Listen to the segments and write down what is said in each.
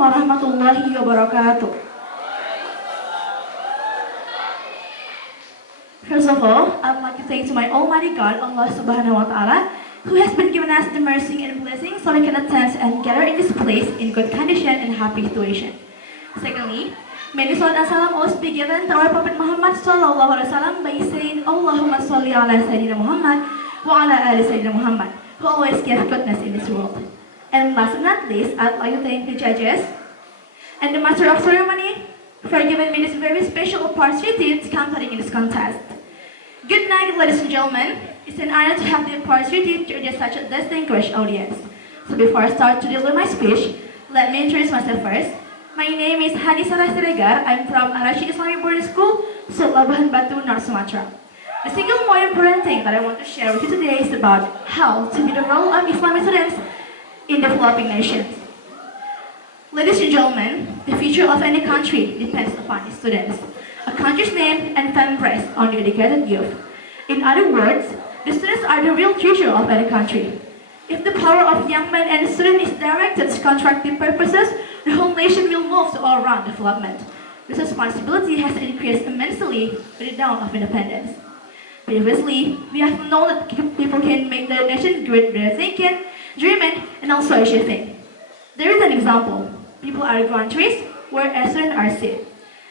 warahmatullahi wabarakatuh. First of all, I'd like to thank to my Almighty God, Allah Subhanahu wa Ta'ala, who has been given us the mercy and blessing so we can attend and gather in this place in good condition and happy situation. Secondly, may the salat and salam also be given to our Prophet Muhammad Sallallahu Alaihi Wasallam by saying Allahumma salli ala Sayyidina Muhammad wa ala ali Sayyidina Muhammad, who always gives goodness in this world. And last but not least, I'd like to thank the judges and the master of ceremony for giving me this very special opportunity to compete in this contest. Good night, ladies and gentlemen. It's an honor to have the opportunity to address such a distinguished audience. So before I start to deliver my speech, let me introduce myself first. My name is Hanisa Siregar. I'm from Ar-Rasyid Islamic Boarding School, Labuhan Batu, North Sumatra. The single more important thing that I want to share with you today is about how to be the role of Islamic students in developing nations. Ladies and gentlemen, the future of any country depends upon its students. A country's name and fame rests on the educated youth. In other words, the students are the real future of any country. If the power of young men and students is directed to constructive purposes, the whole nation will move to all-round development. This responsibility has increased immensely with the dawn of independence. Previously, we have known that people can make their nation great by thinking, dreaming, and also achieving. There is an example. People are growing trees where students are seed.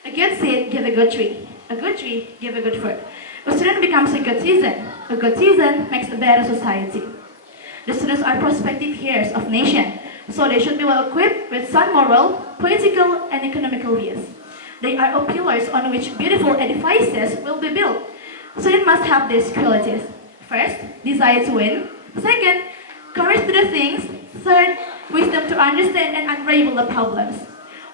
A good seed gives a good tree. A good tree gives a good fruit. A student becomes a good citizen. A good citizen makes a better society. The students are prospective heirs of nation, so they should be well equipped with sound moral, political, and economical views. They are pillars on which beautiful edifices will be built. Students must have these qualities. First, desire to win. Second, courage to do things. Third, wisdom to understand and unravel the problems.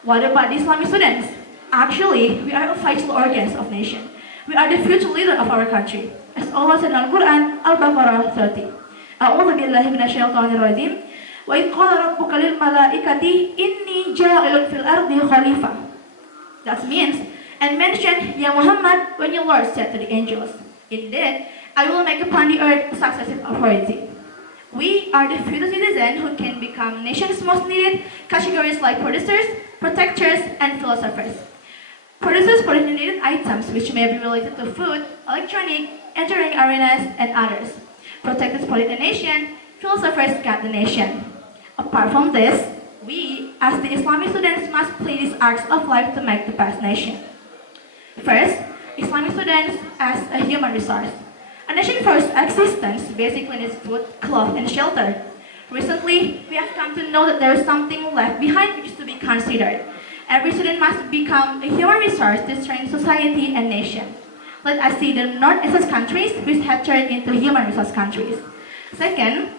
What about the Islamic students? Actually, we are vital organs of nation. We are the future leader of our country. As Allah said in Al-Quran, Al-Baqarah 30. A'udhu billahi minasyaitonir rajim. Wa idh qala rabbuka lil malaikati inni ja'ilun fil ardi khalifah. That means, and mention, Ya Muhammad, when your Lord said to the angels, indeed, I will make upon the earth a successive authority. We are the future citizens who can become nation's most needed categories like producers, protectors, and philosophers. Producers for the needed items which may be related to food, electronic, engineering arenas, and others. Protectors for the nation, philosophers guide the nation. Apart from this, we, as the Islamic students, must play these arts of life to make the best nation. First, Islamic students as a human resource. A nation for its existence basically needs food, cloth, and shelter. Recently, we have come to know that there is something left behind which is to be considered. Every student must become a human resource to strengthen society and nation. Let us see the North-East countries which have turned into human resource countries. Second,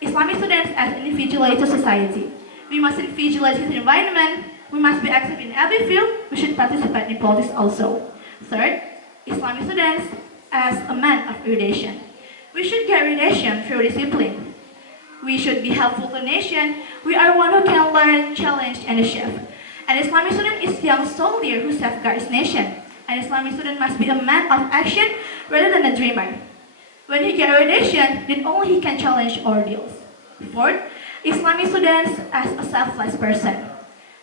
Islamic students as individuals to society. We must individualize his environment. We must be active in every field. We should participate in politics also. Third, Islamic students as a man of erudition. We should get erudition through discipline. We should be helpful to the nation. We are one who can learn, challenge, and achieve. An Islamic student is a young soldier who safeguards nation. An Islamic student must be a man of action rather than a dreamer. When he gets erudition, then only he can challenge ordeals. Fourth, Islamic students as a selfless person.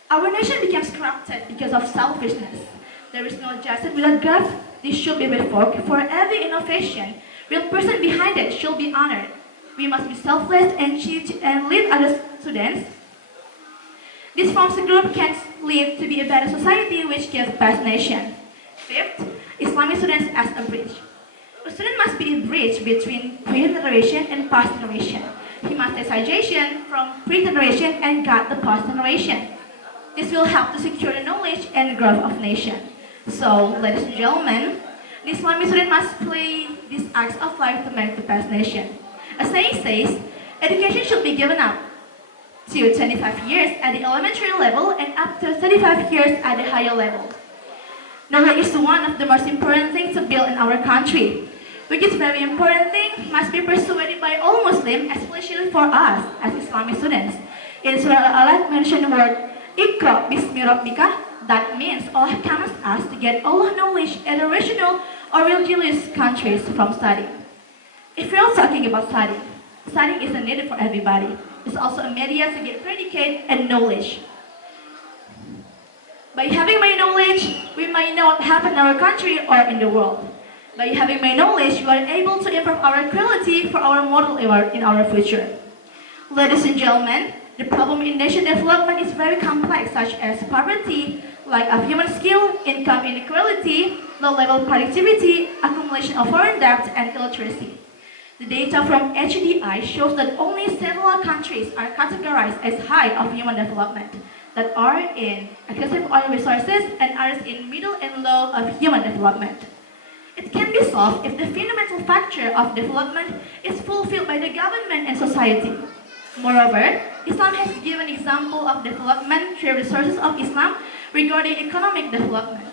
Our nation becomes corrupted because of selfishness. There is no justice without God. This should be revoked. For every innovation, real person behind it should be honored. We must be selfless and lead other students. This forms a group can lead to be a better society which gives best nation. Fifth, Islamic students as a bridge. A student must be a bridge between pre-generation and past generation. He must take suggestion from pre-generation and guide the past generation. This will help to secure the knowledge and growth of nation. So, ladies and gentlemen, the Islamic student must play these acts of life to make the best nation. A saying says, education should be given up to 25 years at the elementary level and up to 35 years at the higher level. Knowledge is one of the most important things to build in our country, which is very important thing must be persuaded by all Muslims, especially for us as Islamic students. In Surah Al-Alaq mentioned the word Iqra bismi rabbika. That means Allah commands us to get all knowledge in the rational or religious countries from study. If we're talking about studying is a need for everybody. It's also a media to get predicate and knowledge. By having my knowledge, we might know what happened in our country or in the world. By having my knowledge, we are able to improve our quality for our model in our future. Ladies and gentlemen, the problem in nation development is very complex, such as poverty, lack of human skill, income inequality, low level productivity, accumulation of foreign debt, and illiteracy. The data from HDI shows that only several countries are categorized as high of human development, that are in excessive oil resources and others in middle and low of human development. It can be solved if the fundamental factor of development is fulfilled by the government and society. Moreover, Islam has given example of development through the sources of Islam regarding economic development.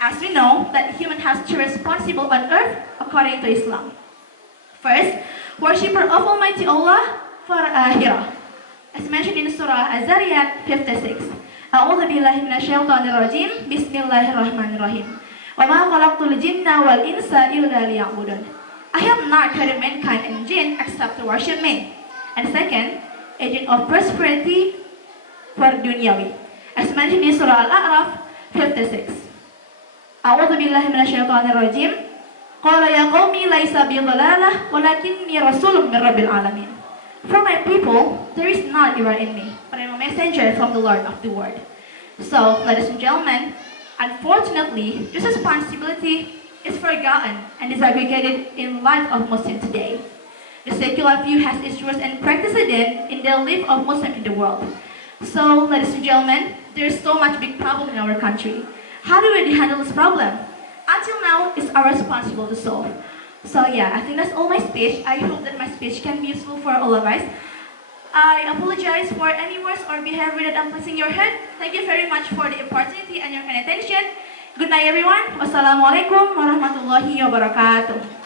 As we know that human has two responsible on earth according to Islam. First, worshipper of Almighty Allah for akhirah. As mentioned in Surah Az-Zariyat 56. A'udzu billahi minasyaitonir rajim. Bismillahirrahmanirrahim. Wa ma khalaqtul jinna wal insa illa liya'budun. I have not created mankind and jinn except to worship me. And second, agent of prosperity for dunyawi. As mentioned in Surah Al-A'raf 56. A'udzu billahi minasyaitonir rajim. Qala ya qaumi laisa bi dhalalah walakinni rasulun min rabbil alamin. For my people, there is none error in me, but I am a messenger from the Lord of the world. So, ladies and gentlemen, unfortunately, this responsibility is forgotten and disaggregated in life of Muslims today. The secular view has its roots and practices in the life of Muslims in the world. So, ladies and gentlemen, there is so much big problem in our country. How do we handle this problem? Until now, it's our responsibility to solve. So yeah, I think that's all my speech. I hope that my speech can be useful for all of us. I apologize for any words or behavior that unpleasing your head. Thank you very much for the opportunity and your kind attention. Good night everyone. Wassalamualaikum warahmatullahi wabarakatuh.